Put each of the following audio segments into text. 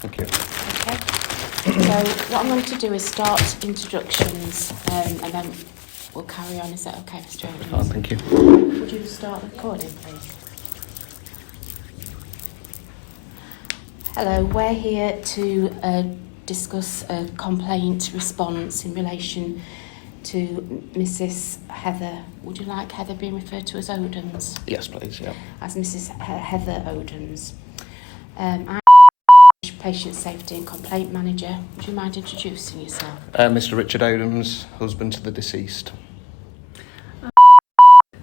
Thank you. Okay. So what I'm going to do is start introductions, and then we'll carry on. Is that okay, Mr. Evans? Fine, thank you. Would you start the recording, please? Hello, we're here to discuss a complaint response in relation to Mrs. Heather. Would you like Heather being referred to as Odens? Yes, please, yeah. As Mrs. Heather Odens. I'm Patient Safety and Complaint Manager. Would you mind introducing yourself? Mr. Richard Odens, husband to the deceased.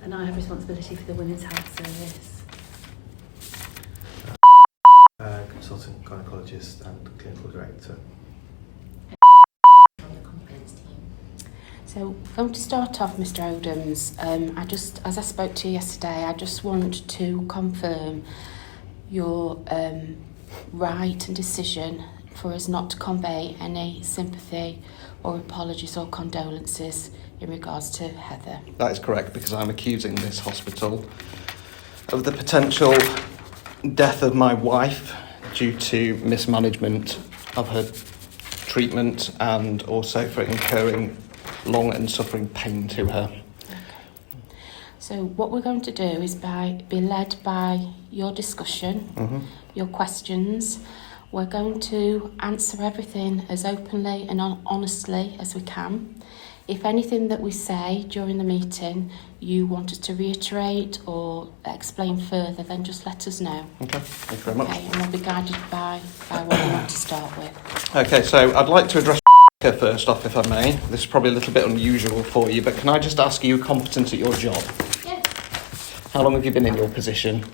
And I have responsibility for the Women's Health Service. Consultant gynaecologist and clinical director. From the complaints team. So, I'm going to start off, Mr. Odens. As I spoke to you yesterday, I just want to confirm your right and decision for us not to convey any sympathy or apologies or condolences in regards to Heather. That is correct, because I'm accusing this hospital of the potential death of my wife due to mismanagement of her treatment and also for incurring long and suffering pain to her. Okay. So what we're going to do is be led by your discussion, your questions. We're going to answer everything as openly and honestly as we can. If anything that we say during the meeting you want us to reiterate or explain further, then just let us know. Okay, thank you very much. Okay, and we'll be guided by what we want to start with. Okay, so I'd like to address first off, if I may. This is probably a little bit unusual for you, but can I just ask you competent at your job? Yes. How long have you been in your position?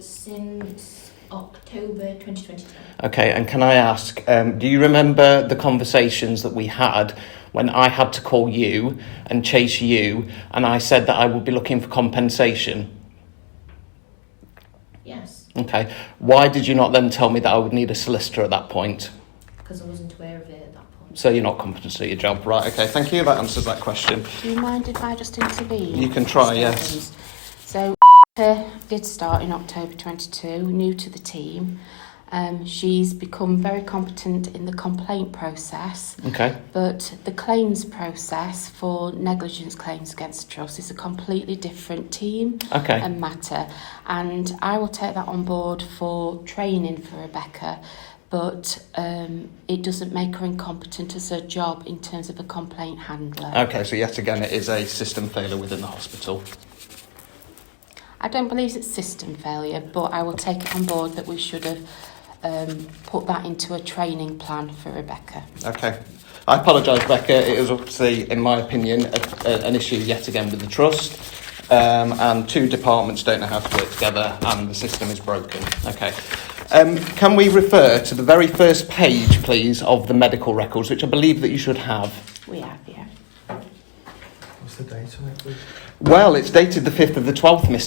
Since October 2022. Okay, and can I ask, do you remember the conversations that we had when I had to call you and chase you and I said that I would be looking for compensation? Yes, Okay, why did you not then tell me that I would need a solicitor at that point? because I wasn't aware of it at that point. So you're not competent at your job, right? Okay, thank you, that answers that question. Do you mind if I just intervene? You can try, yes. So, did start in October 22, new to the team. She's become very competent in the complaint process, Okay, but the claims process for negligence claims against the trust is a completely different team okay. and matter. And I will take that on board for training for Rebecca, but it doesn't make her incompetent as her job in terms of a complaint handler. Okay, so yet again it is a system failure within the hospital. I don't believe it's system failure, but I will take it on board that we should have put that into a training plan for Rebecca. Okay. I apologise, Rebecca. It is obviously, in my opinion, an issue yet again with the trust. And two departments don't know how to work together and the system is broken. Okay. Can we refer to the very first page, please, of the medical records, which I believe that you should have? We have, yeah. What's the date on it, please? Well, it's dated the 5th of the 12th, Miss.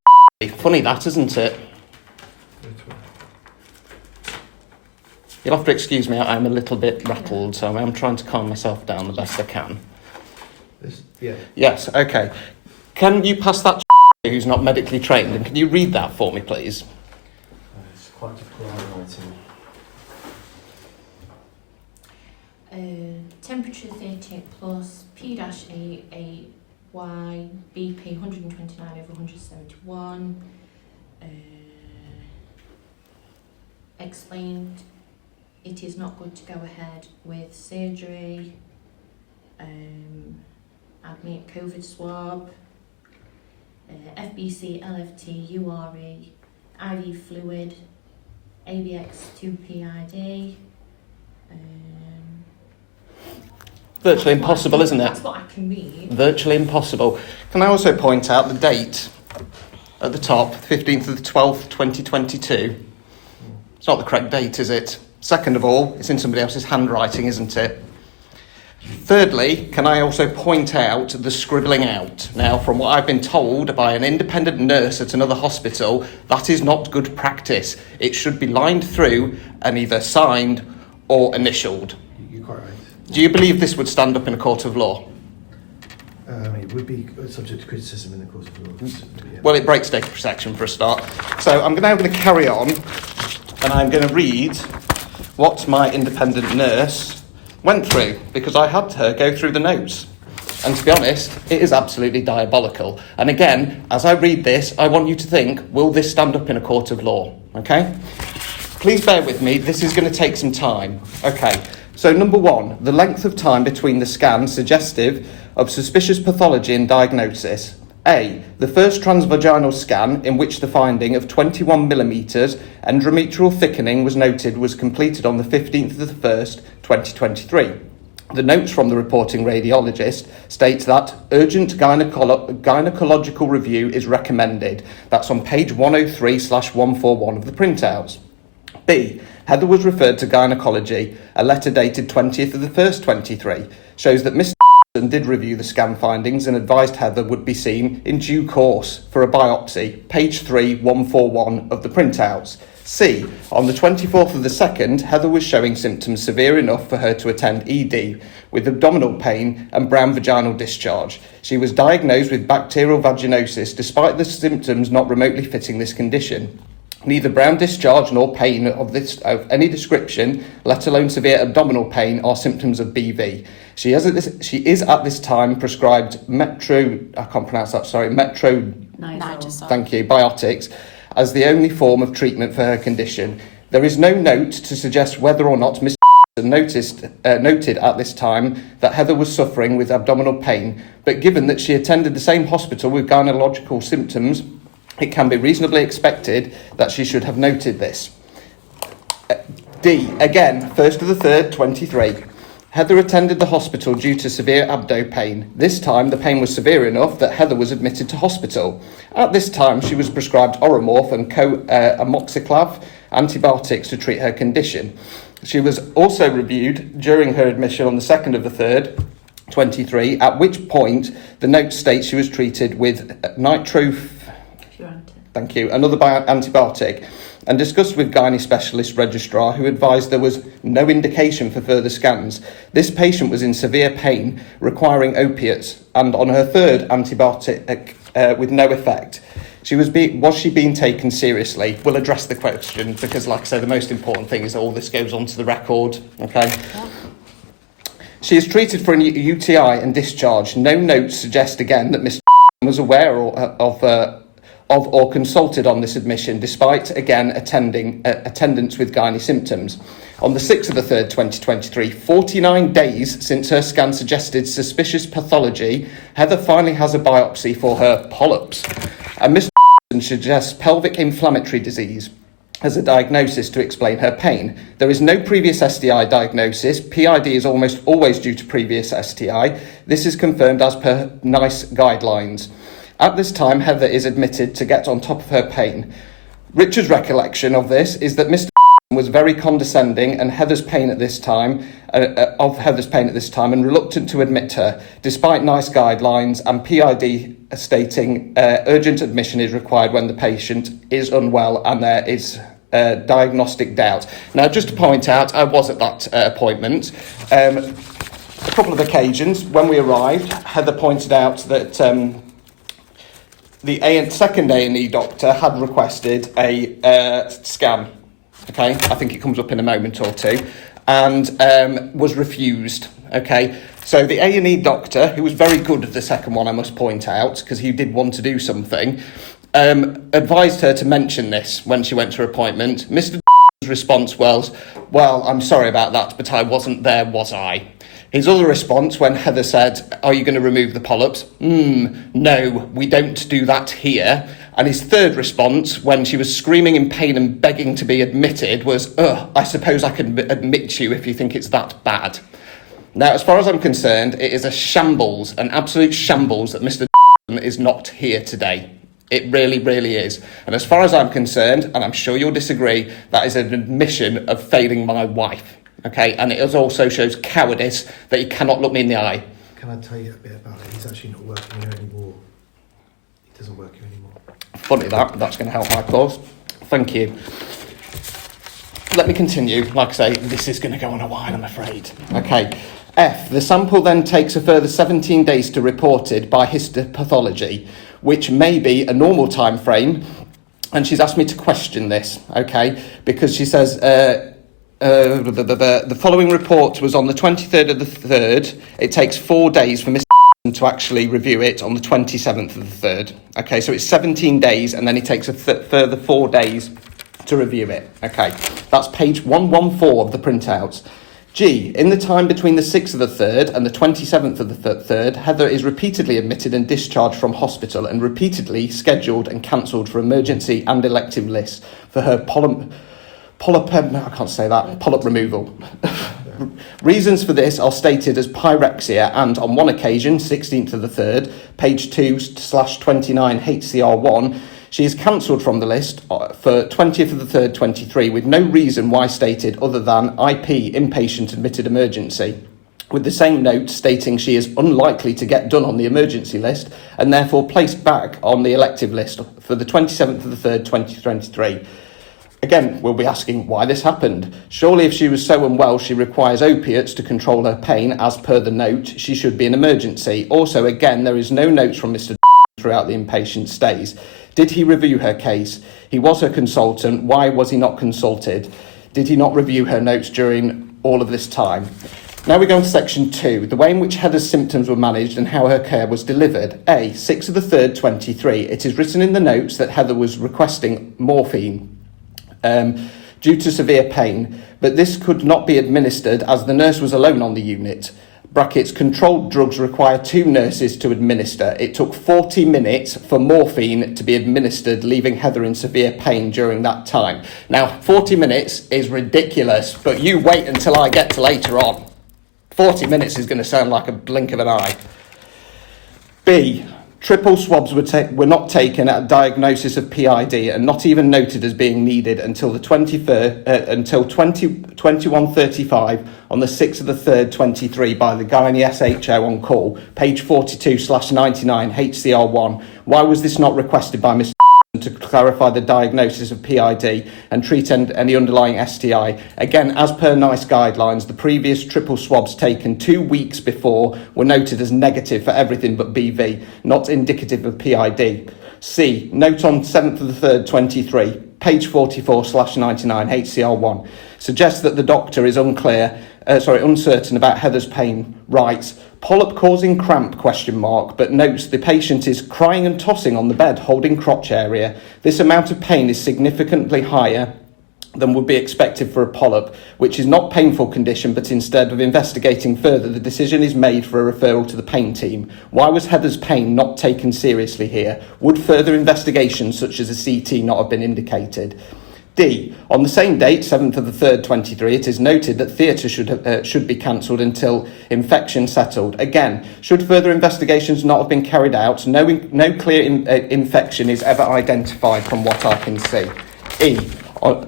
Funny that, isn't it? You'll have to excuse me, I'm a little bit rattled, so I'm trying to calm myself down the best I can. Yeah. Yes, okay. Can you pass that to who's not medically trained, and can you read that for me, please? It's quite difficult handwriting. Temperature 38 plus, P-A8, Y, BP 129 over 171. Explained it is not good to go ahead with surgery, admit COVID swab, FBC, LFT, URE, IV fluid, ABX2PID. Virtually impossible, isn't it? That's what I can read. Virtually impossible. Can I also point out the date at the top, 15th of the 12th, 2022? It's not the correct date, is it? Second of all, it's in somebody else's handwriting, isn't it? Thirdly, can I also point out the scribbling out? Now, from what I've been told by an independent nurse at another hospital, that is not good practice. It should be lined through and either signed or initialled. You're quite right. Do you believe this would stand up in a court of law? It would be subject to criticism in the court of law. Yeah. Well, it breaks data protection for a start. So I'm now going to carry on and I'm going to read what my independent nurse went through, because I had her go through the notes. And to be honest, it is absolutely diabolical. And again, as I read this, I want you to think, will this stand up in a court of law? Okay? Please bear with me, this is going to take some time. Okay, so number one, the length of time between the scans suggestive of suspicious pathology and diagnosis. A, the first transvaginal scan in which the finding of 21 millimetres endometrial thickening was noted was completed on the 15th of the 1st, 2023. The notes from the reporting radiologist states that urgent gynecological review is recommended. That's on page 103/141 of the printouts. B, Heather was referred to gynecology. A letter dated 20th of the 1st, 23 shows that Mr. did review the scan findings and advised Heather would be seen in due course for a biopsy, page 3/141 of the printouts. C, on the 24th of the 2nd, Heather was showing symptoms severe enough for her to attend ED with abdominal pain and brown vaginal discharge. She was diagnosed with bacterial vaginosis despite the symptoms not remotely fitting this condition. Neither brown discharge nor pain of any description, let alone severe abdominal pain, are symptoms of BV. She is at this time prescribed Nitro. Thank you, biotics, as the only form of treatment for her condition. There is no note to suggest whether or not Mr. noted at this time that Heather was suffering with abdominal pain, but given that she attended the same hospital with gynecological symptoms, it can be reasonably expected that she should have noted this. D, again, 1st of the 3rd, 23. Heather attended the hospital due to severe abdo pain. This time, the pain was severe enough that Heather was admitted to hospital. At this time, she was prescribed Oromorph and amoxiclav antibiotics to treat her condition. She was also reviewed during her admission on the 2nd of the 3rd, 23, at which point the note states she was treated with Thank you, another antibiotic, and discussed with gynae specialist registrar who advised there was no indication for further scans. This patient was in severe pain, requiring opiates, and on her 3rd antibiotic with no effect. Was she being taken seriously? We'll address the question because, like I say, the most important thing is all this goes onto the record. Okay. She is treated for a UTI and discharged. No notes suggest again that Mr. was aware of or consulted on this admission, despite, again, attendance with gynae symptoms. On the 6th of the 3rd, 2023, 49 days since her scan suggested suspicious pathology, Heather finally has a biopsy for her polyps. And Mr. suggests pelvic inflammatory disease as a diagnosis to explain her pain. There is no previous STI diagnosis. PID is almost always due to previous STI. This is confirmed as per NICE guidelines. At this time, Heather is admitted to get on top of her pain. Richard's recollection of this is that Mr. was very condescending and Heather's pain at this time, and reluctant to admit her, despite NICE guidelines and PID stating urgent admission is required when the patient is unwell and there is diagnostic doubt. Now, just to point out, I was at that appointment. A couple of occasions when we arrived, Heather pointed out that the second A&E doctor had requested a scan. Okay, I think it comes up in a moment or two, and was refused. Okay, so the A&E doctor, who was very good at the second one, I must point out, because he did want to do something, advised her to mention this when she went to her appointment. Mr. response was, "Well, I'm sorry about that, but I wasn't there, was I?" His other response when Heather said, "Are you going to remove the polyps?" "No, we don't do that here." And his third response when she was screaming in pain and begging to be admitted was, "I suppose I can admit you if you think it's that bad." Now, as far as I'm concerned, it is a shambles, an absolute shambles that Mr. is not here today. It really, really is. And as far as I'm concerned, and I'm sure you'll disagree, that is an admission of failing my wife. Okay, and it also shows cowardice that he cannot look me in the eye. Can I tell you a bit about it? He's actually not working here anymore. He doesn't work here anymore. Funny that's going to help my cause. Thank you. Let me continue. Like I say, this is going to go on a while, I'm afraid. Okay. F. The sample then takes a further 17 days to reported by histopathology, which may be a normal time frame. And she's asked me to question this, okay, because she says The following report was on the 23rd of the 3rd. It takes 4 days for Mr. to actually review it on the 27th of the 3rd. Okay, so it's 17 days, and then it takes a further 4 days to review it. Okay, that's page 114 of the printouts. G. In the time between the 6th of the 3rd and the 27th of the 3rd, Heather is repeatedly admitted and discharged from hospital and repeatedly scheduled and cancelled for emergency and elective lists for her polyp removal. Reasons for this are stated as pyrexia, and on one occasion, 16th of the 3rd, page 2/29 HCR1, she is cancelled from the list for 20th of the 3rd, 23, with no reason why stated other than IP, inpatient admitted emergency, with the same note stating she is unlikely to get done on the emergency list and therefore placed back on the elective list for the 27th of the 3rd, 2023. Again, we'll be asking why this happened. Surely if she was so unwell she requires opiates to control her pain, as per the note, she should be in emergency. Also, again, there is no notes from Mr. throughout the inpatient stays. Did he review her case? He was her consultant. Why was he not consulted? Did he not review her notes during all of this time? Now we go on to section 2, the way in which Heather's symptoms were managed and how her care was delivered. A. 6th of the 3rd, 23. It is written in the notes that Heather was requesting morphine due to severe pain, but this could not be administered as the nurse was alone on the unit. Brackets, controlled drugs require 2 nurses to administer. It took 40 minutes for morphine to be administered, leaving Heather in severe pain during that time. Now, 40 minutes is ridiculous, but you wait until I get to later on. 40 minutes is going to sound like a blink of an eye. B. Triple swabs were not taken at a diagnosis of PID and not even noted as being needed until the 21:35 on the 6th of the 3rd, 23 by the gynae SHO on call, page 42/99 HCR1. Why was this not requested by Mr. to clarify the diagnosis of PID and treat any underlying STI? Again, as per NICE guidelines, the previous triple swabs taken 2 weeks before were noted as negative for everything but BV, not indicative of PID. C. Note on 7th of the 3rd, 23, page 44/99 HCR1, suggests that the doctor is uncertain about Heather's pain. Writes, polyp causing cramp, but notes the patient is crying and tossing on the bed, holding crotch area. This amount of pain is significantly higher than would be expected for a polyp, which is not painful condition, but instead of investigating further, the decision is made for a referral to the pain team. Why was Heather's pain not taken seriously here? Would further investigations such as a CT not have been indicated? D. On the same date, 7th of the 3rd, 23, it is noted that theatre should be cancelled until infection settled. Again, should further investigations not have been carried out, no clear infection is ever identified from what I can see. E.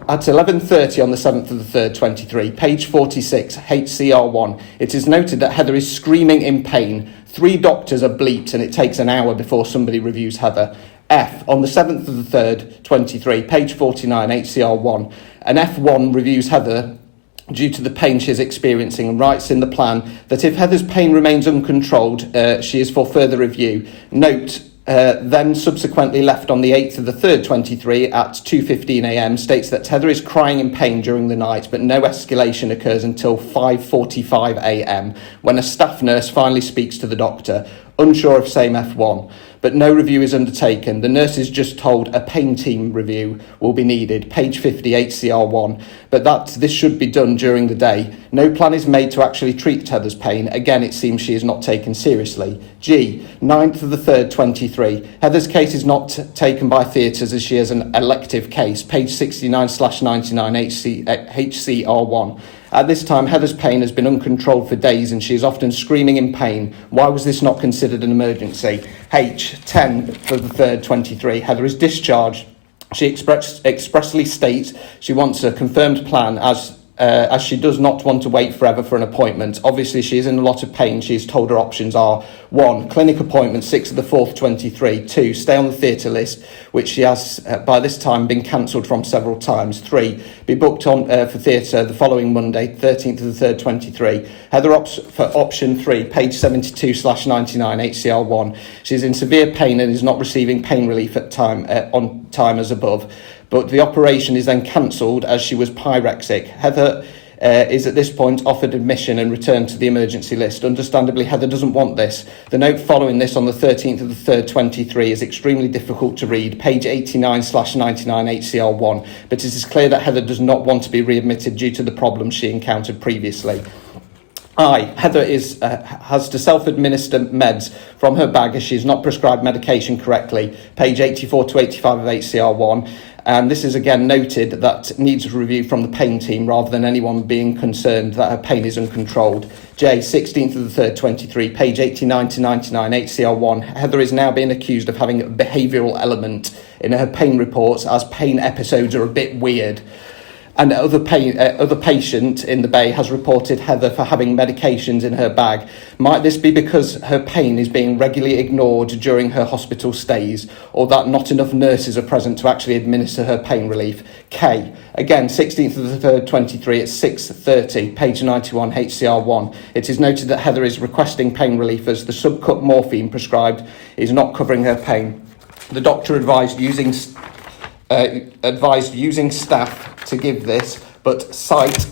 At 11:30 on the 7th of the 3rd, 23, page 46, HCR1, it is noted that Heather is screaming in pain. 3 doctors are bleeped and it takes an hour before somebody reviews Heather. F. On the 7th of the 3rd, 23, page 49, HCR1, an F1 reviews Heather due to the pain she is experiencing and writes in the plan that if Heather's pain remains uncontrolled, she is for further review. Note, then subsequently left on the 8th of the 3rd, 23 at 2:15 a.m. states that Heather is crying in pain during the night, but no escalation occurs until 5:45 a.m. when a staff nurse finally speaks to the doctor, unsure of same F1. But no review is undertaken. The nurse is just told a pain team review will be needed, page 50, HCR1, but that this should be done during the day. No plan is made to actually treat Heather's pain. Again, it seems she is not taken seriously. G. 9th of the 3rd, 23. Heather's case is not taken by theatres as she is an elective case, page 69/99 HCR1. At this time, Heather's pain has been uncontrolled for days and she is often screaming in pain. Why was this not considered an emergency? H. 10 for the 3rd, 23. Heather is discharged. She expressly states she wants a confirmed plan as she does not want to wait forever for an appointment. Obviously, she is in a lot of pain. She is told her options are 1. Clinic appointment, 6th of the 4th, 23. 2. Stay on the theatre list, which she has by this time been cancelled from several times. 3. Be booked on for theatre the following Monday, 13th of the 3rd, 23. Heather opts for option 3, page 72/99 HCR1. She is in severe pain and is not receiving pain relief on time as above. But the operation is then cancelled as she was pyrexic. Heather is at this point offered admission and returned to the emergency list. Understandably, Heather doesn't want this. The note following this on the 13th of the 3rd, 23 is extremely difficult to read, page 89/99 HCR1, but it is clear that Heather does not want to be readmitted due to the problems she encountered previously. Heather has to self-administer meds from her bag as she is not prescribed medication correctly, page 84 to 85 of HCR1. And this is again noted that needs a review from the pain team rather than anyone being concerned that her pain is uncontrolled. J, 16th of the 3rd, 23, page 89 to 99, HCR1. Heather is now being accused of having a behavioural element in her pain reports as pain episodes are a bit weird. And other patient in the Bay has reported Heather for having medications in her bag. Might this be because her pain is being regularly ignored during her hospital stays, or that not enough nurses are present to actually administer her pain relief? K, again, 16th of the 3rd, 23 at 6:30, page 91, HCR1. It is noted that Heather is requesting pain relief as the subcut morphine prescribed is not covering her pain. The doctor advised using staff to give this, but site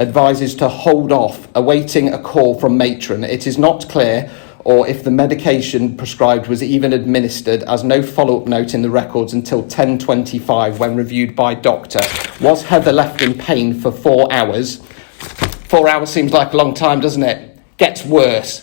advises to hold off, awaiting a call from matron. It is not clear or if the medication prescribed was even administered, as no follow-up note in the records until 10:25 when reviewed by doctor. Was Heather left in pain for 4 hours? 4 hours seems like a long time, doesn't it? Gets worse.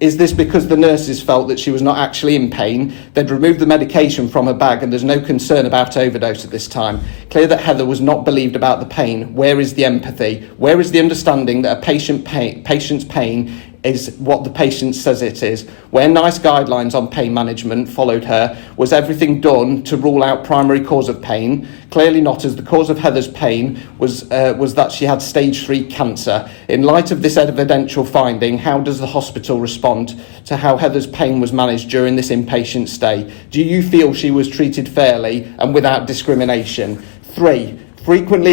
Is this because the nurses felt that she was not actually in pain? They'd removed the medication from her bag and there's no concern about overdose at this time. Clear that Heather was not believed about the pain. Where is the empathy? Where is the understanding that a patient's pain is what the patient says it is? Where NICE guidelines on pain management followed her, was everything done to rule out primary cause of pain? Clearly not, as the cause of Heather's pain was that she had stage 3 cancer. In light of this evidential finding, how does the hospital respond to how Heather's pain was managed during this inpatient stay? Do you feel she was treated fairly and without discrimination? 3, frequent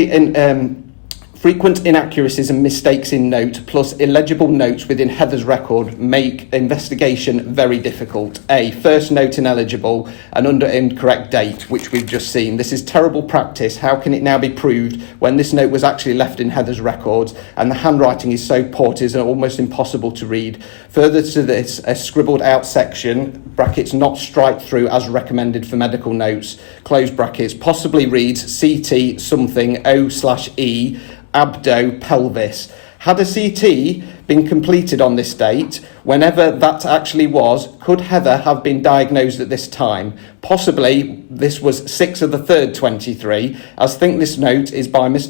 inaccuracies and mistakes in note, plus illegible notes within Heather's record, make investigation very difficult. A, first note ineligible and under incorrect date, which we've just seen. This is terrible practice. How can it now be proved when this note was actually left in Heather's records and the handwriting is so poor it is almost impossible to read? Further to this, a scribbled out section, brackets not strike through as recommended for medical notes, close brackets, possibly reads CT something O/E, abdo pelvis. Had a CT been completed on this date, whenever that actually was, could Heather have been diagnosed at this time? Possibly this was 6 of the 3rd, 23, as think this note is by Mr.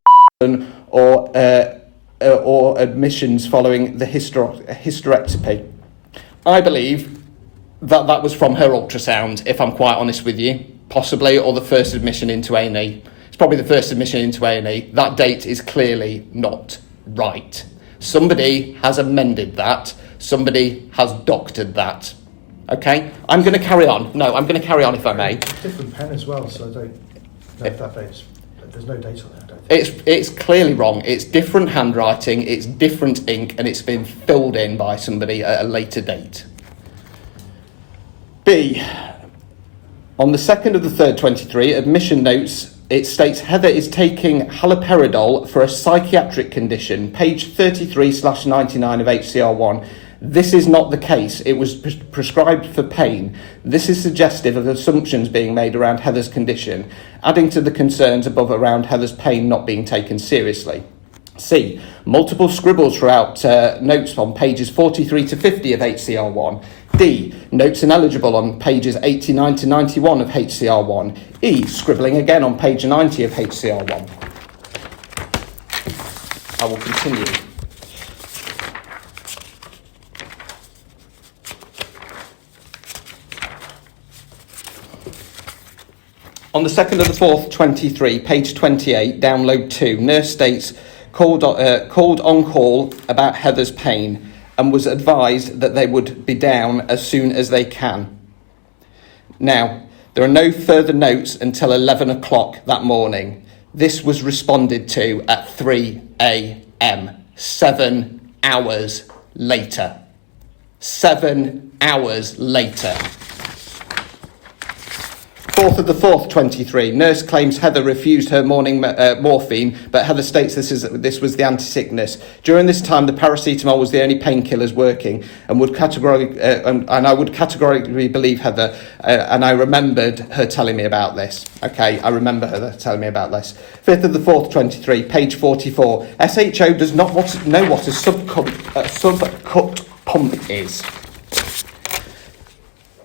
or admissions following the hysterectomy. I believe that was from her ultrasound, if I'm quite honest with you, possibly, or the first admission into A&E. Probably the first admission into A&E. That date is clearly not right. Somebody has amended that. Somebody has doctored that. Okay? I'm going to carry on. No, I'm going to carry on if I may. Different pen as well, so I don't know if that date's... There's no date on it, I don't think. It's clearly wrong. It's different handwriting, it's different ink, and it's been filled in by somebody at a later date. B. On the 2nd of the 3rd, 23, admission notes, it states Heather is taking haloperidol for a psychiatric condition, page 33/99 of HCR1. This is not the case. It was prescribed for pain. This is suggestive of assumptions being made around Heather's condition, adding to the concerns above around Heather's pain not being taken seriously. C. Multiple scribbles throughout notes on pages 43 to 50 of HCR1. D. Notes ineligible on pages 89 to 91 of HCR1. E. Scribbling again on page 90 of HCR1. I will continue. On the 2nd of the 4th, 23, page 28, download 2, nurse states, called on call about Heather's pain and was advised that they would be down as soon as they can. Now, there are no further notes until 11 o'clock that morning. This was responded to at 3 a.m, 7 hours later. 7 hours later. 4th of the 4th, 23. Nurse claims Heather refused her morning morphine, but Heather states this was the anti-sickness. During this time, the paracetamol was the only painkillers working, and I would categorically believe Heather. And I remembered her telling me about this. Okay, I remember her telling me about this. 5th of the 4th, 23, page 44. SHO does not know what a subcut pump is.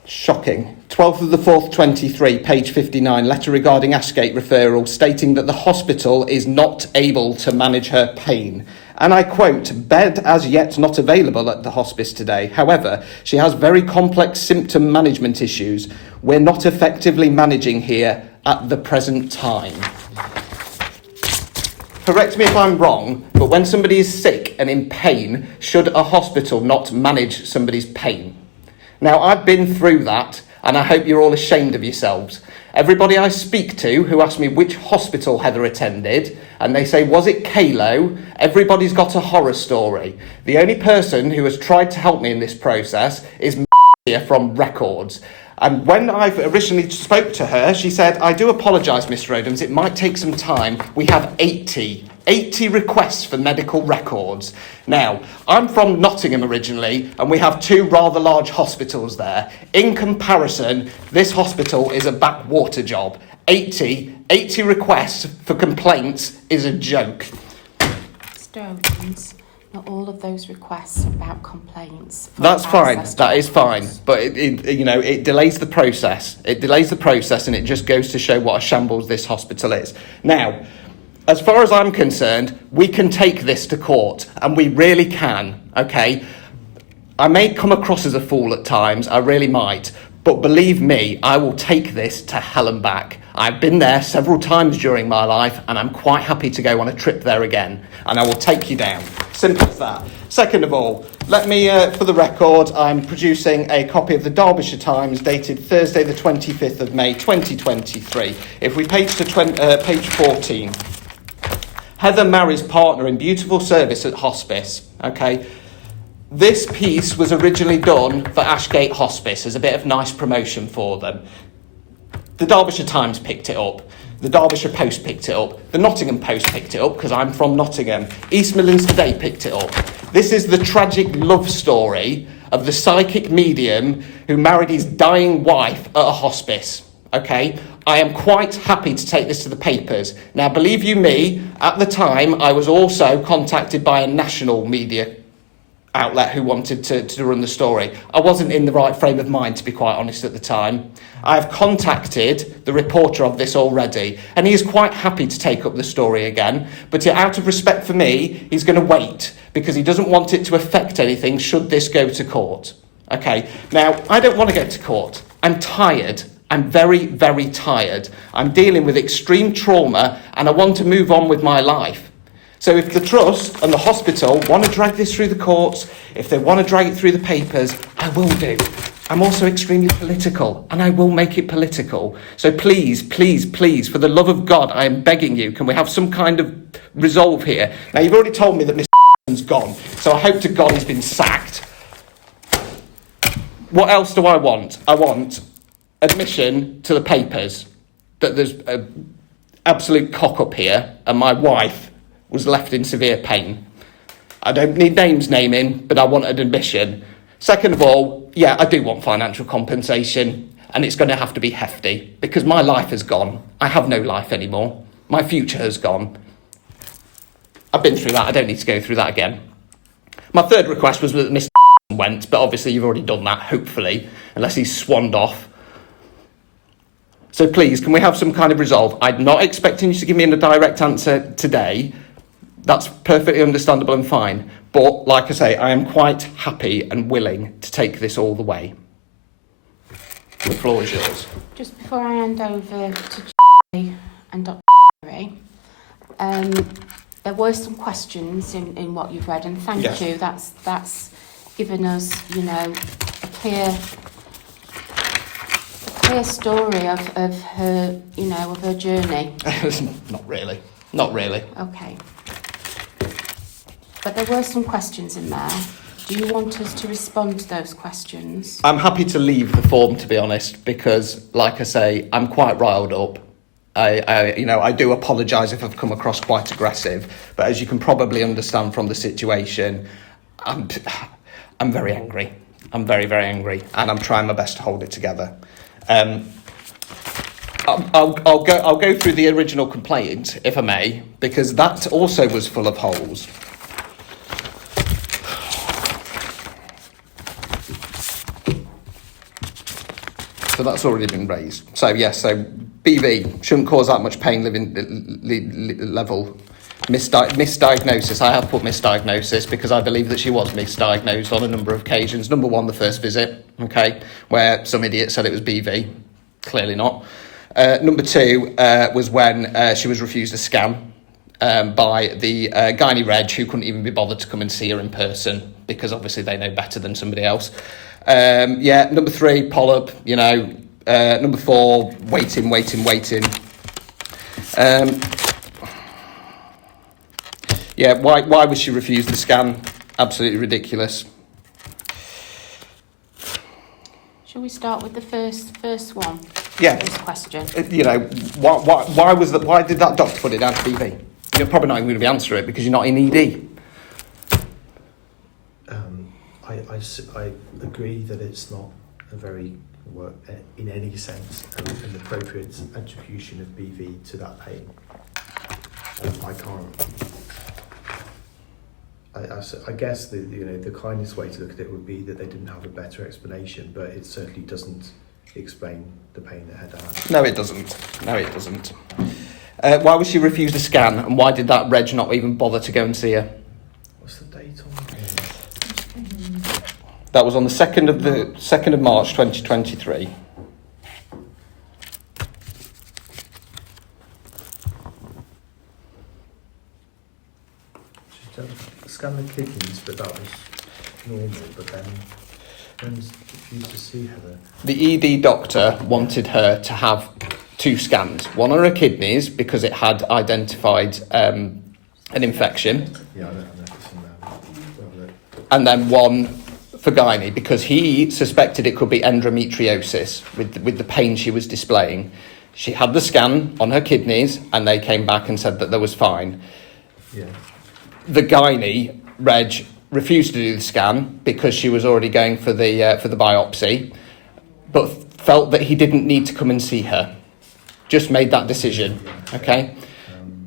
Shocking. 12th of the 4th, 23, page 59, letter regarding Ashgate referral, stating that the hospital is not able to manage her pain. And I quote, bed as yet not available at the hospice today. However, she has very complex symptom management issues. We're not effectively managing here at the present time. Correct me if I'm wrong, but when somebody is sick and in pain, should a hospital not manage somebody's pain? Now, I've been through that, and I hope you're all ashamed of yourselves. Everybody I speak to who asks me which hospital Heather attended, and they say, was it Calow? Everybody's got a horror story. The only person who has tried to help me in this process is from Records. And when I originally spoke to her, she said, I do apologise, Mr. Odams, it might take some time. We have 80 requests for medical records. Now, I'm from Nottingham originally, and we have 2 rather large hospitals there. In comparison, this hospital is a backwater job. 80 requests for complaints is a joke. Mr. Odams, not all of those requests are about complaints. That's fine. That is fine. But it delays the process. It delays the process, and it just goes to show what a shambles this hospital is. Now, as far as I'm concerned, we can take this to court, and we really can, okay? I may come across as a fool at times, I really might, but believe me, I will take this to hell and back. I've been there several times during my life, and I'm quite happy to go on a trip there again, and I will take you down. Simple as that. Second of all, let me, for the record, I'm producing a copy of the Derbyshire Times dated Thursday the 25th of May 2023. If we page to page 14. Heather marries partner in beautiful service at hospice. Okay, this piece was originally done for Ashgate Hospice as a bit of nice promotion for them. The Derbyshire Times picked it up. The Derbyshire Post picked it up. The Nottingham Post picked it up because I'm from Nottingham. East Midlands Today picked it up. This is the tragic love story of the psychic medium who married his dying wife at a hospice. Okay, I am quite happy to take this to the papers. Now, believe you me, at the time, I was also contacted by a national media outlet who wanted to run the story. I wasn't in the right frame of mind, to be quite honest, at the time. I've contacted the reporter of this already, and he is quite happy to take up the story again, but out of respect for me, he's going to wait, because he doesn't want it to affect anything should this go to court. Okay, now, I don't want to go to court. I'm tired. I'm very, very tired. I'm dealing with extreme trauma, and I want to move on with my life. So if the Trust and the hospital want to drag this through the courts, if they want to drag it through the papers, I will do. I'm also extremely political, and I will make it political. So please, please, please, for the love of God, I am begging you, can we have some kind of resolve here? Now, you've already told me that Mr. has gone, so I hope to God he's been sacked. What else do I want? I want admission to the papers that there's an absolute cock-up here, and my wife was left in severe pain. I don't need names naming, but I want an admission. Second of all, yeah, I do want financial compensation, and it's going to have to be hefty, because my life has gone. I have no life anymore. My future has gone. I've been through that. I don't need to go through that again. My third request was that Mr. went, but obviously you've already done that, hopefully, unless he's swanned off. So please, can we have some kind of resolve? I'm not expecting you to give me a direct answer today. That's perfectly understandable and fine. But, like I say, I am quite happy and willing to take this all the way. The floor is yours. Just before I hand over to Jay and Dr. Mary, there were some questions in what you've read, and thank you. That's given us, a clear story of her, of her journey. Not really. Okay. But there were some questions in there. Do you want us to respond to those questions? I'm happy to leave the form, to be honest, because, like I say, I'm quite riled up. I do apologise if I've come across quite aggressive, but as you can probably understand from the situation, I'm very angry. I'm very, very angry, and I'm trying my best to hold it together. I'll go through the original complaint, if I may, because that also was full of holes. So that's already been raised. So yes, so BV shouldn't cause that much pain level. Misdiagnosis. I have put misdiagnosis because I believe that she was misdiagnosed on a number of occasions. Number one, the first visit, okay, where some idiot said it was BV. Clearly not. Number two was when she was refused a scan by the gynae reg, who couldn't even be bothered to come and see her in person because obviously they know better than somebody else. Number three, polyp, number four, waiting. Why was she refused the scan? Absolutely ridiculous. Shall we start with the first one? Yeah. First question. Why did that doctor put it down to BV? You're probably not even going to be answering it because you're not in ED. I agree that it's not a very, in any sense, an appropriate attribution of BV to that pain. I guess the kindest way to look at it would be that they didn't have a better explanation, but it certainly doesn't explain the pain that had happened. No, it doesn't. Why was she refused a scan, and why did that reg not even bother to go and see her? What's the date on it? That was on the 2nd of March 2023. She scanned the kidneys, but that was normal, but then refused to see her. The ED doctor wanted her to have 2 scans. One on her kidneys because it had identified an infection. Yeah, I don't know if it's in there. And then one for gynae because he suspected it could be endometriosis with the pain she was displaying. She had the scan on her kidneys and they came back and said that there was fine. Yeah. The gynae reg refused to do the scan because she was already going for the biopsy, but felt that he didn't need to come and see her. Just made that decision, okay?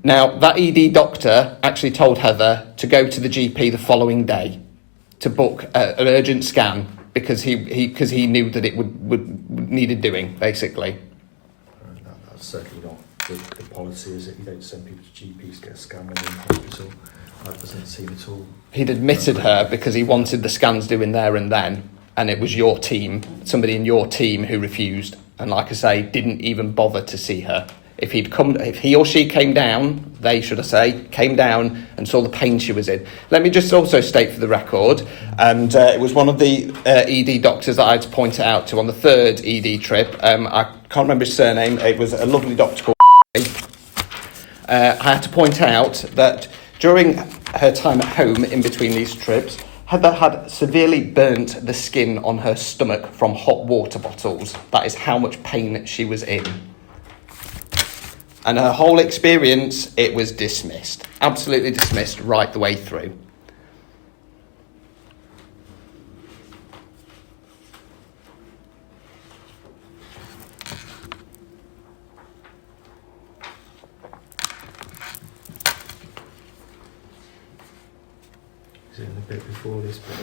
Now, that ED doctor actually told Heather to go to the GP the following day to book an urgent scan because he knew that it would needed doing, basically. That's certainly not the policy, is it? You don't send people to GPs to get a scan when they're in hospital. That doesn't seem at all. He'd admitted her because he wanted the scans doing there and then, and it was your team, somebody in your team who refused, and like I say, didn't even bother to see her. If he or she came down, came down and saw the pain she was in. Let me just also state for the record, and it was one of the ED doctors that I had to point it out to on the 3rd ED trip. I can't remember his surname. It was a lovely doctor called I had to point out that during her time at home in between these trips, Heather had severely burnt the skin on her stomach from hot water bottles. That is how much pain she was in. And her whole experience, it was dismissed. Absolutely dismissed right the way through. Is it in the bit before this bit?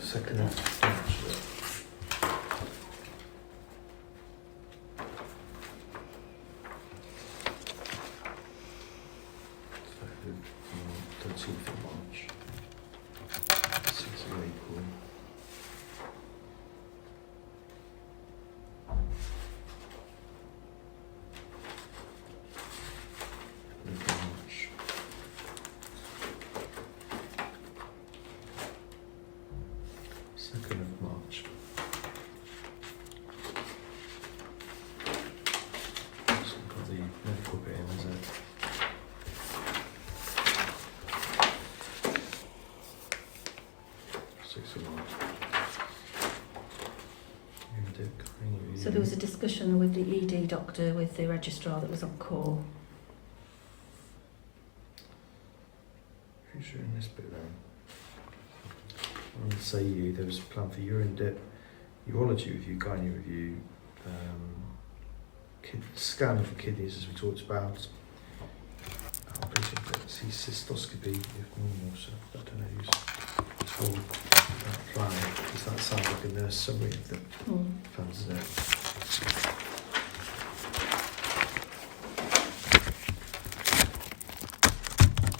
Second of March. Don't see it for March. 6th of April. March. Second of March. So got the medical bit in, is it? So there was a discussion with the ED doctor, with the registrar that was on call. Who's doing this bit then? On the CU, there was a plan for urine dip, urology review, gynae review, scan for kidneys as we talked about. I'm pretty sure that see cystoscopy if normal, so I don't know who's told that plan, because that sounds like a nurse summary of the plans, doesn't it?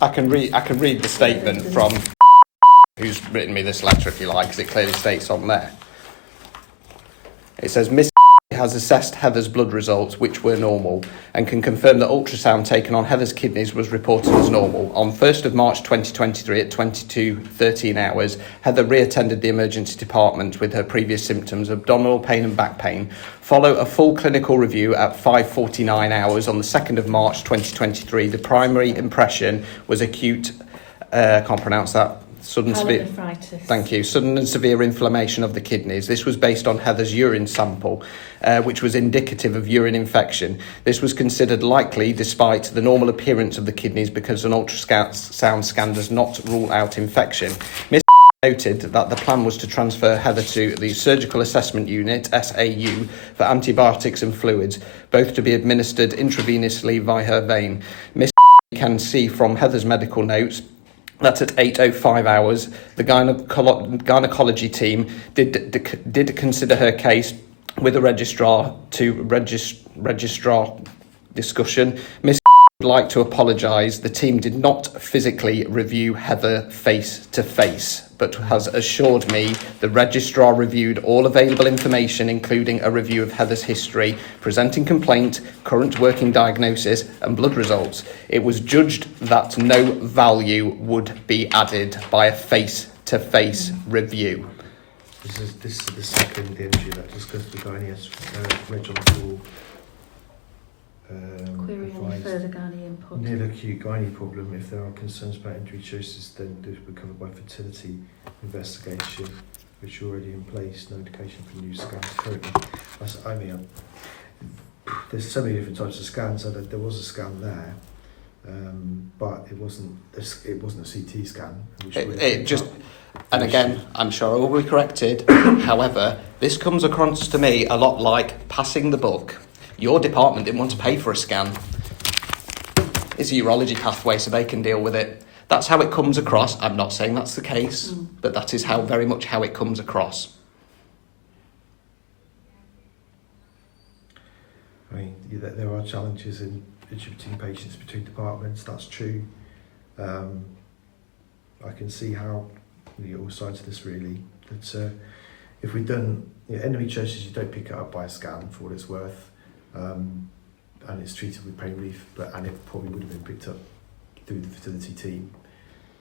I can read the statement from who's written me this letter, if you like, because it clearly states on there. It says, Miss has assessed Heather's blood results, which were normal, and can confirm that ultrasound taken on Heather's kidneys was reported as normal. On 1st of March 2023 at 22:13 hours, Heather re-attended the emergency department with her previous symptoms, abdominal pain and back pain. Follow a full clinical review at 5:49 hours on the 2nd of March 2023. The primary impression was acute, can't pronounce that, sudden severe. Thank you. Sudden and severe inflammation of the kidneys. This was based on Heather's urine sample, which was indicative of urine infection. This was considered likely despite the normal appearance of the kidneys because an ultrasound scan does not rule out infection. Miss noted that the plan was to transfer Heather to the Surgical Assessment Unit, SAU, for antibiotics and fluids, both to be administered intravenously via her vein. Miss can see from Heather's medical notes that at 8:05 hours, the gynecology team did consider her case with a registrar discussion. Miss would like to apologise. The team did not physically review Heather face to face, but has assured me the registrar reviewed all available information, including a review of Heather's history, presenting complaint, current working diagnosis and blood results. It was judged that no value would be added by a face-to-face review. This is the second entry that discussed the gynae reg on call. Query on further gynae input. Nil acute gynae problem. If there are concerns about endometriosis, then this will be covered by fertility investigation, which are already in place. No indication for new scans currently. There's so many different types of scans. So that there was a scan there, but it wasn't a CT scan. And again, I'm sure I will be corrected. However, this comes across to me a lot like passing the buck. Your department didn't want to pay for a scan. It's a urology pathway, so they can deal with it. That's how it comes across. I'm not saying that's the case, but that is very much how it comes across. I mean, there are challenges in distributing patients between departments. That's true. I can see how all sides of this really. But if we've done endometriosis, you don't pick it up by a scan for what it's worth. And it's treated with pain relief, and it probably would have been picked up through the fertility team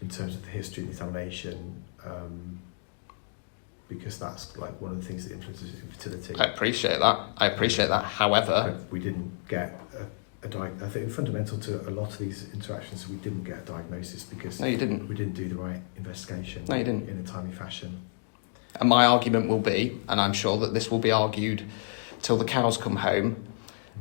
in terms of the history and the examination, because that's like one of the things that influences infertility. I appreciate that. However, but we didn't get I think fundamental to a lot of these interactions, we didn't get a diagnosis because no, you didn't. We didn't do the right investigation. No, you didn't. In a timely fashion. And my argument will be, and I'm sure that this will be argued till the cows come home,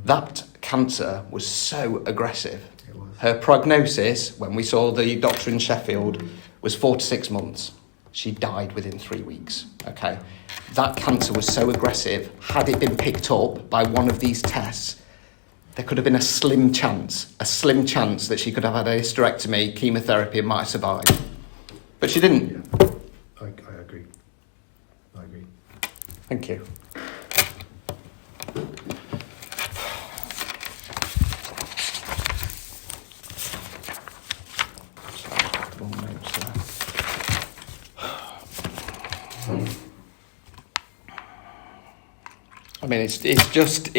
that cancer was so aggressive. It was. Her prognosis, when we saw the doctor in Sheffield, was 4 to 6 months. She died within 3 weeks. Okay, that cancer was so aggressive. Had it been picked up by one of these tests, there could have been a slim chance that she could have had a hysterectomy, chemotherapy, and might have survived. But she didn't. Yeah. I agree. Thank you. I mean, it's just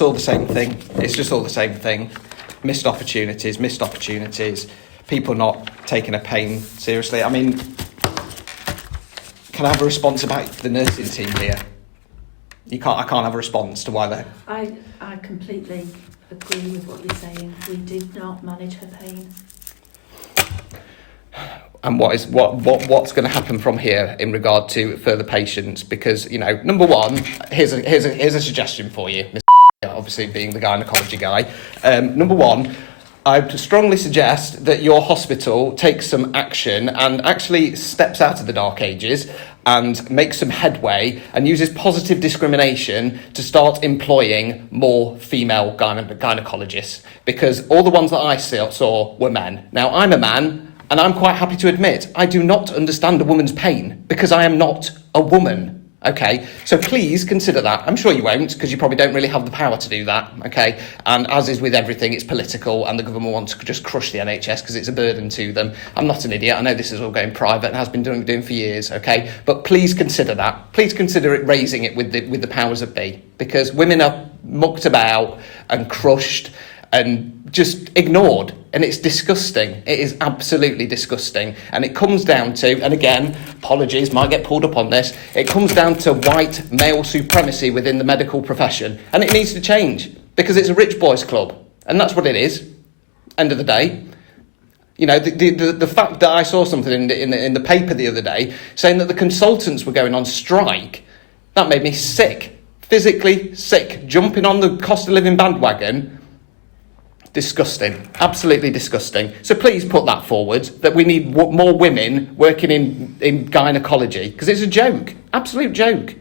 all the same thing. It's just all the same thing. Missed opportunities. People not taking a pain seriously. I mean, can I have a response about the nursing team here? I can't have a response to why they're... I completely agree with what you're saying. We did not manage her pain. and what's going to happen from here in regard to further patients. Because, you know, number one, here's a suggestion for you, Mr. Obviously being the gynecology guy. Number one, I'd strongly suggest that your hospital takes some action and actually steps out of the dark ages and makes some headway and uses positive discrimination to start employing more female gynecologists, because all the ones that I saw were men. Now, I'm a man, and I'm quite happy to admit I do not understand a woman's pain because I am not a woman. Okay, so please consider that. I'm sure you won't, because you probably don't really have the power to do that, okay? And as is with everything, it's political, and the government wants to just crush the NHS because it's a burden to them. I'm not an idiot. I know this is all going private and has been doing for years, okay? But please consider that. Please consider it, raising it with the powers that be, because women are mucked about and crushed and just ignored, and it's disgusting. It is absolutely disgusting, and it comes down to, and again, apologies, might get pulled up on this, it comes down to white male supremacy within the medical profession, and it needs to change, because it's a rich boys club, and that's what it is, end of the day. You know, the fact that I saw something in the paper the other day saying that the consultants were going on strike, that made me sick, physically sick, jumping on the cost of living bandwagon. Disgusting, absolutely disgusting. So please put that forward, that we need more women working in gynecology, because it's a joke, absolute joke.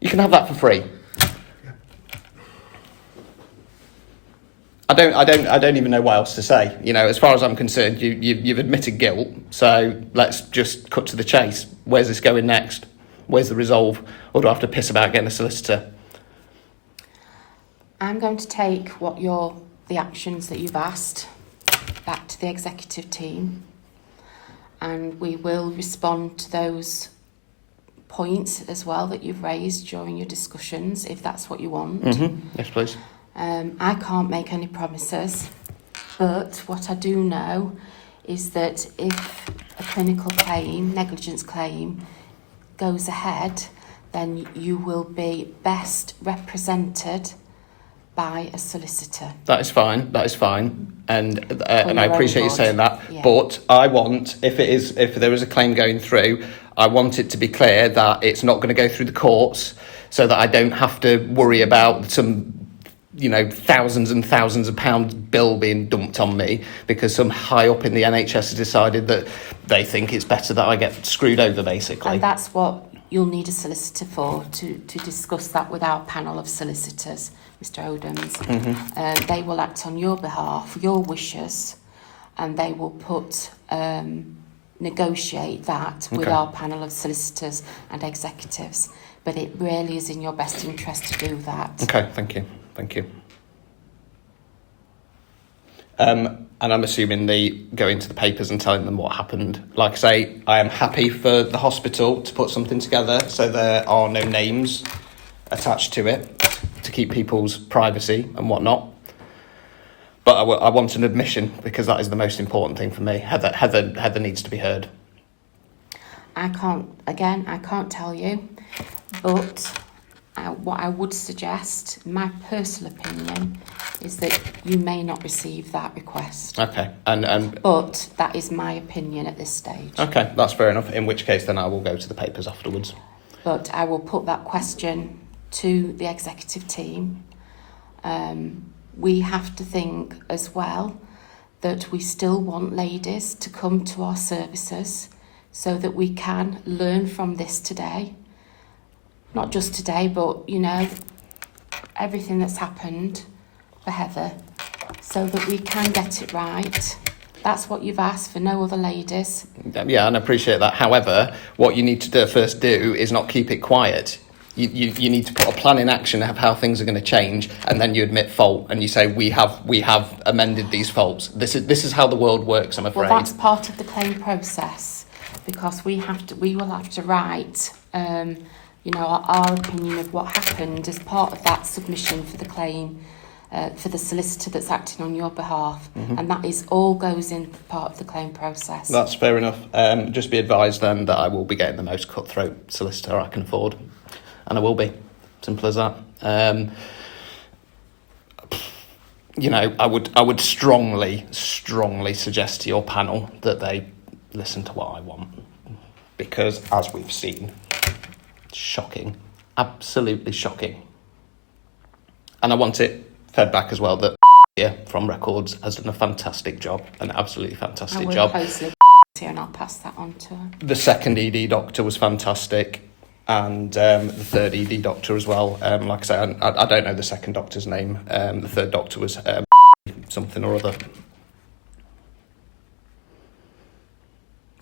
You can have that for free. I don't even know what else to say. You know, as far as I'm concerned, you've admitted guilt. So let's just cut to the chase. Where's this going next? Where's the resolve? Or do I have to piss about getting a solicitor? I'm going to take the actions that you've asked back to the executive team, and we will respond to those points as well that you've raised during your discussions, if that's what you want. Mm-hmm. Yes, please. I can't make any promises, but what I do know is that if a clinical claim, negligence claim, goes ahead, then you will be best represented by a solicitor. That is fine. And I appreciate you saying that. Yeah. But I want, if there is a claim going through, I want it to be clear that it's not going to go through the courts, so that I don't have to worry about some, you know, thousands and thousands of pounds bill being dumped on me because some high up in the NHS has decided that they think it's better that I get screwed over, basically. And that's what you'll need a solicitor for, to discuss that with our panel of solicitors, Mr. Odoms. Mm-hmm. They will act on your behalf, your wishes, and they will negotiate that with our panel of solicitors and executives. But it really is in your best interest to do that. Okay, thank you. And I'm assuming they go into the papers and telling them what happened. Like I say, I am happy for the hospital to put something together so there are no names attached to it to keep people's privacy and whatnot. But I want an admission, because that is the most important thing for me. Heather needs to be heard. I can't tell you, but what I would suggest, my personal opinion, is that you may not receive that request. Okay, and But that is my opinion at this stage. Okay, that's fair enough. In which case, then I will go to the papers afterwards. But I will put that question to the executive team. We have to think as well that we still want ladies to come to our services so that we can learn from this today. Not just today, but, you know, everything that's happened for Heather, so that we can get it right. That's what you've asked for, no other ladies. Yeah, and I appreciate that. However, what you need to first do is not keep it quiet. You need to put a plan in action of how things are going to change, and then you admit fault and you say we have amended these faults. This is how the world works, I'm afraid. Well, that's part of the claim process, because we will have to write our opinion of what happened as part of that submission for the claim for the solicitor that's acting on your behalf. Mm-hmm. And that is all goes in part of the claim process. That's fair enough. Just be advised then that I will be getting the most cutthroat solicitor I can afford. And I will be. Simple as that. you know, I would strongly suggest to your panel that they listen to what I want, because as we've seen, shocking, absolutely shocking. And I want it fed back as well that from Records has done a fantastic job, an absolutely fantastic job. I work closely with here and I'll pass that on to her. The second ED doctor was fantastic, and the third ED doctor as well. Like I say, I don't know the second doctor's name. The third doctor was something or other.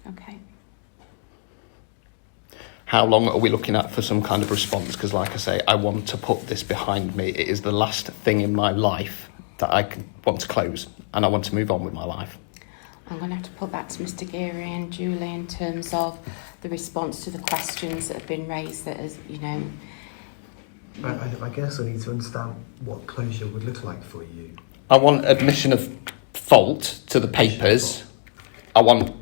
Okay. How long are we looking at for some kind of response? Because like I say, I want to put this behind me. It is the last thing in my life that I want to close, and I want to move on with my life. I'm going to have to put that to Mr. Geary and Julie in terms of the response to the questions that have been raised that is, you know... I guess I need to understand what closure would look like for you. I want admission of fault to the papers. I want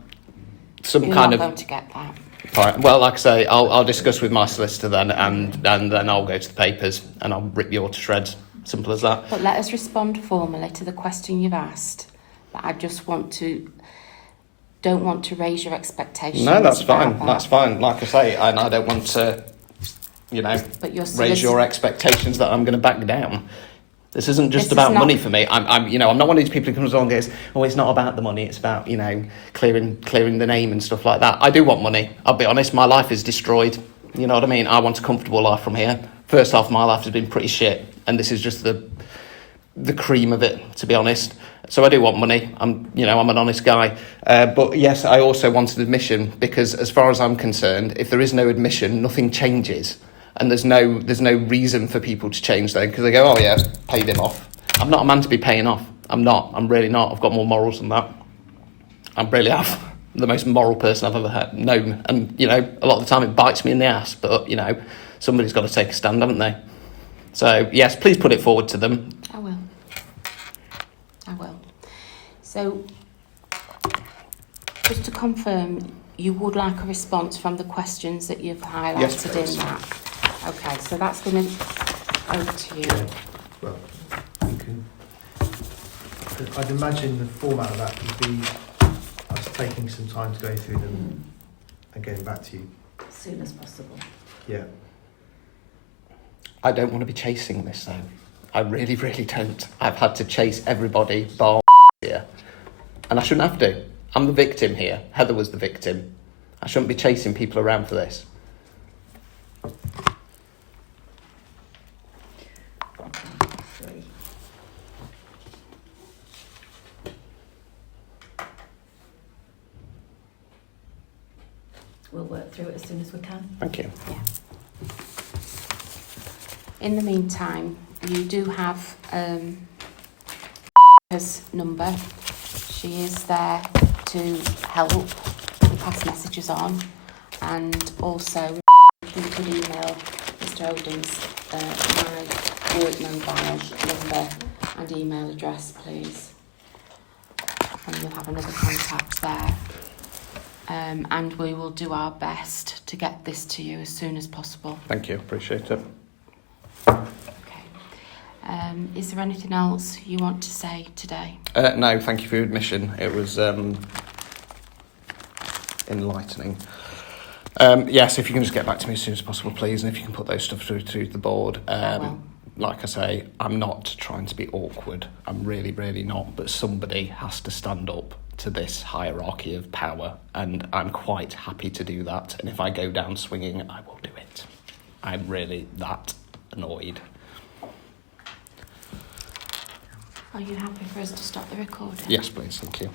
some You're kind not of... going to get that. Fine. Well, like I say, I'll discuss with my solicitor then, and then I'll go to the papers and I'll rip you all to shreds. Simple as that. But let us respond formally to the question you've asked. But I just don't want to raise your expectations. No, that's about fine. that. That's fine. Like I say, and I don't want to, you know, But your raise your expectations that I'm going to back down. This isn't just about money for me. I'm not one of these people who comes along and goes, oh, it's not about the money. It's about, you know, clearing the name and stuff like that. I do want money. I'll be honest. My life is destroyed. You know what I mean? I want a comfortable life from here. First half of my life has been pretty shit, and this is just the cream of it, to be honest. So I do want money. I'm an honest guy. But yes, I also wanted admission, because as far as I'm concerned, if there is no admission, nothing changes. And there's no reason for people to change then, because they go, oh yeah, paid him off. I'm not a man to be paying off. I'm not. I'm really not. I've got more morals than that. I really have. I'm the most moral person I've ever known. And, you know, a lot of the time it bites me in the ass. But, you know, somebody's got to take a stand, haven't they? So, yes, please put it forward to them. I will. So, just to confirm, you would like a response from the questions that you've highlighted in that? Okay, so that's going to go to you. Yeah. Well, you can... I'd imagine the format of that would be us taking some time to go through them and getting back to you. As soon as possible. Yeah. I don't want to be chasing this, though. I really, really don't. I've had to chase everybody bar here. And I shouldn't have to. I'm the victim here. Heather was the victim. I shouldn't be chasing people around for this. Three. We'll work through it as soon as we can. Thank you. In the meantime, you do have his number. She is there to help pass messages on, and also if you could email Mr. Odin's my work mobile number and email address, please, and you'll have another contact there. And we will do our best to get this to you as soon as possible. Thank you. Appreciate it. Okay. Is there anything else you want to say today? No, thank you for your admission. It was enlightening. Yes, if you can just get back to me as soon as possible, please, and if you can put those stuff through to the board. I will. Like I say, I'm not trying to be awkward. I'm really, really not. But somebody has to stand up to this hierarchy of power, and I'm quite happy to do that. And if I go down swinging, I will do it. I'm really that annoyed. Are you happy for us to stop the recording? Yes, please. Thank you.